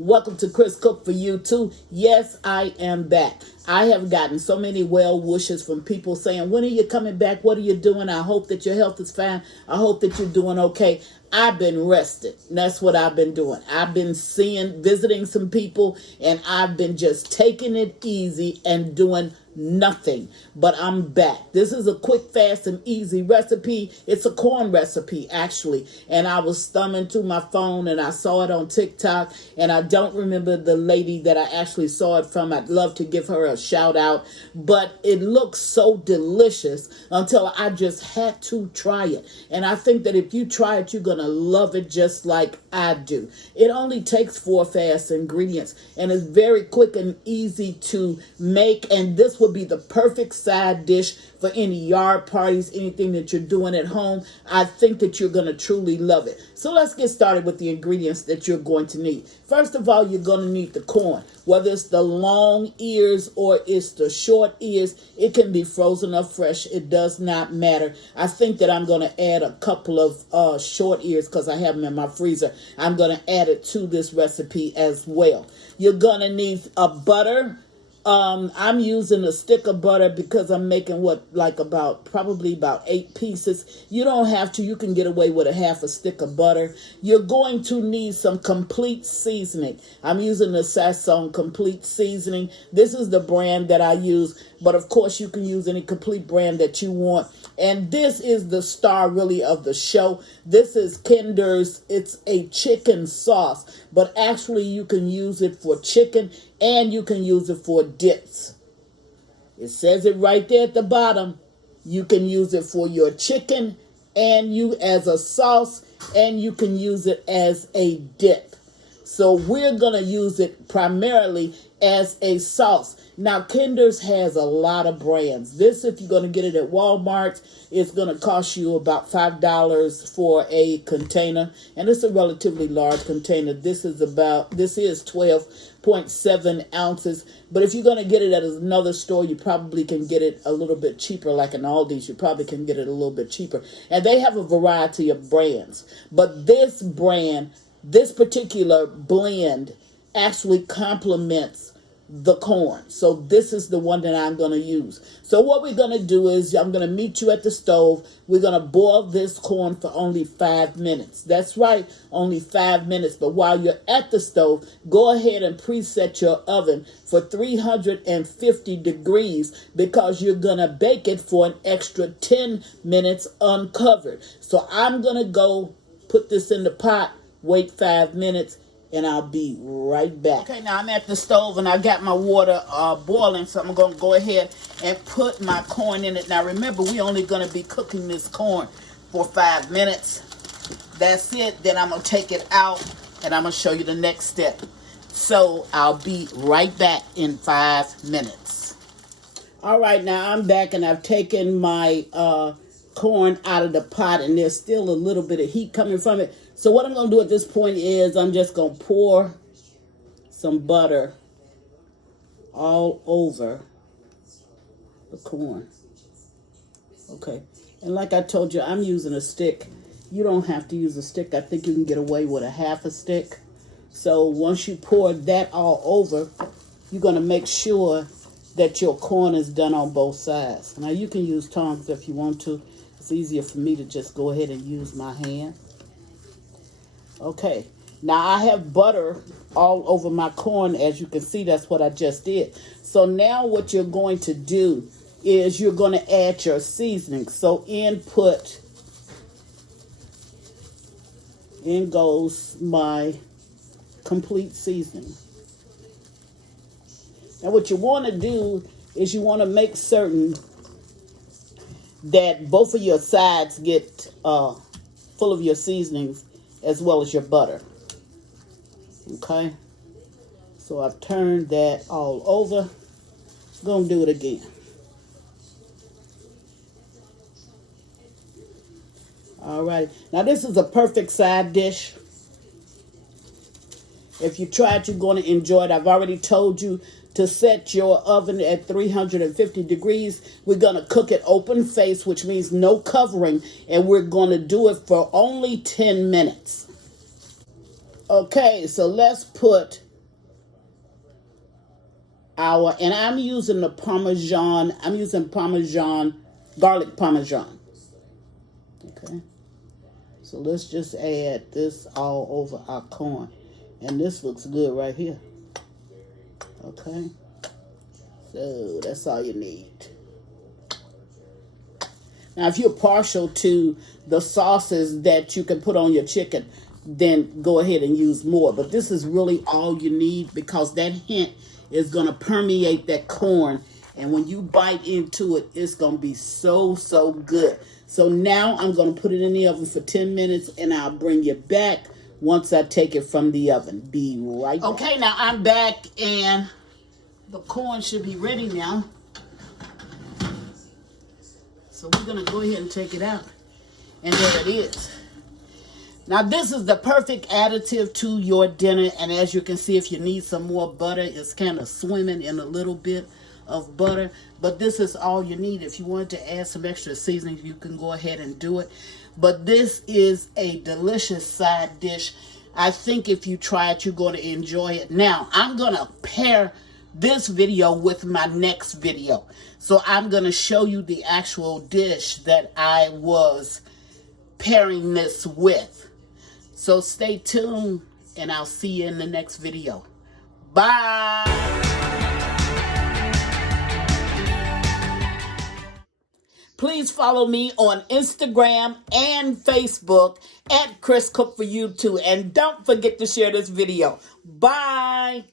Welcome to Chris Cook for You Too. Yes, I am back. I have gotten so many well wishes from people saying, when are you coming back? What are you doing? I hope that your health is fine. I hope that you're doing okay. I've been rested. That's what I've been doing. I've been visiting some people, and I've been just taking it easy and doing nothing. But I'm back. This is a quick, fast, and easy recipe. It's a corn recipe, actually. And I was thumbing through my phone, and I saw it on TikTok, and I don't remember the lady that I actually saw it from. I'd love to give her a shout out, but it looks so delicious until I just had to try it. And I think that if you try it, you're going to love it just like I do. It only takes 4 fast ingredients, and it's very quick and easy to make, and this would be the perfect side dish for any yard parties, anything that you're doing at home. I think that you're going to truly love it. So let's get started with the ingredients that you're going to need. First of all, you're going to need the corn. Whether it's the long ears or it's the short ears, it can be frozen or fresh. It does not matter. I think that I'm going to add a couple of short ears because I have them in my freezer. I'm going to add it to this recipe as well. You're going to need a butter. I'm using a stick of butter because I'm making probably about 8 pieces. You don't have to. You can get away with a half a stick of butter. You're going to need some complete seasoning. I'm using the Saizon Complete Seasoning. This is the brand that I use, but of course you can use any complete brand that you want. And this is the star really of the show. This is Kinder's. It's a chicken sauce, but actually you can use it for chicken and you can use it for dips. It says it right there at the bottom. You can use it for your chicken and you as a sauce, and you can use it as a dip. So we're going to use it primarily as a sauce. Now, Kinder's has a lot of brands. This, if you're going to get it at Walmart, it's going to cost you about $5 for a container. And it's a relatively large container. This is 12.7 ounces. But if you're going to get it at another store, you probably can get it a little bit cheaper. Like in Aldi's, you probably can get it a little bit cheaper. And they have a variety of brands. But this brand, this particular blend, actually complements the corn. So this is the one that I'm going to use. So what we're going to do is I'm going to meet you at the stove. We're going to boil this corn for only 5 minutes. That's right, only 5 minutes. But while you're at the stove, go ahead and preset your oven for 350 degrees because you're going to bake it for an extra 10 minutes uncovered. So I'm going to go put this in the pot, wait 5 minutes, and I'll be right back. Okay, now I'm at the stove and I got my water boiling, so I'm going to go ahead and put my corn in it. Now remember, we're only going to be cooking this corn for 5 minutes. That's it. Then I'm going to take it out and I'm going to show you the next step. So I'll be right back in 5 minutes. All right, now I'm back and I've taken my corn out of the pot, and there's still a little bit of heat coming from it. So what I'm going to do at this point is I'm just going to pour some butter all over the corn. Okay. And like I told you, I'm using a stick. You don't have to use a stick. I think you can get away with a half a stick. So once you pour that all over, you're going to make sure that your corn is done on both sides. Now you can use tongs if you want to. It's easier for me to just go ahead and use my hand. Okay, now I have butter all over my corn. As you can see, that's what I just did. So now what you're going to do is you're going to add your seasoning. So in goes my complete seasoning. Now what you want to do is you want to make certain that both of your sides get full of your seasonings as well as your butter. Okay, so I've turned that all over. Gonna do it again. All right, now this is a perfect side dish. If you try it, you're going to enjoy it. I've already told you to set your oven at 350 degrees. We're going to cook it open face, which means no covering, and we're going to do it for only 10 minutes. Okay, so let's put and I'm using the Parmesan. I'm using Parmesan, garlic Parmesan. Okay. So let's just add this all over our corn. And this looks good right here. Okay. So that's all you need. Now, if you're partial to the sauces that you can put on your chicken, then go ahead and use more. But this is really all you need, because that hint is going to permeate that corn. And when you bite into it, it's going to be so, so good. So now I'm going to put it in the oven for 10 minutes, and I'll bring you back once I take it from the oven. Be right back. Okay, now I'm back, and the corn should be ready now. So we're going to go ahead and take it out. And there it is. Now, this is the perfect additive to your dinner. And as you can see, if you need some more butter, it's kind of swimming in a little bit of butter. But this is all you need. If you wanted to add some extra seasoning, you can go ahead and do it. But this is a delicious side dish. I think if you try it, you're going to enjoy it. Now, I'm going to pair this video with my next video. So I'm going to show you the actual dish that I was pairing this with. So stay tuned, and I'll see you in the next video. Bye. Please follow me on Instagram and Facebook at Chris Cook for You Too. And don't forget to share this video. Bye.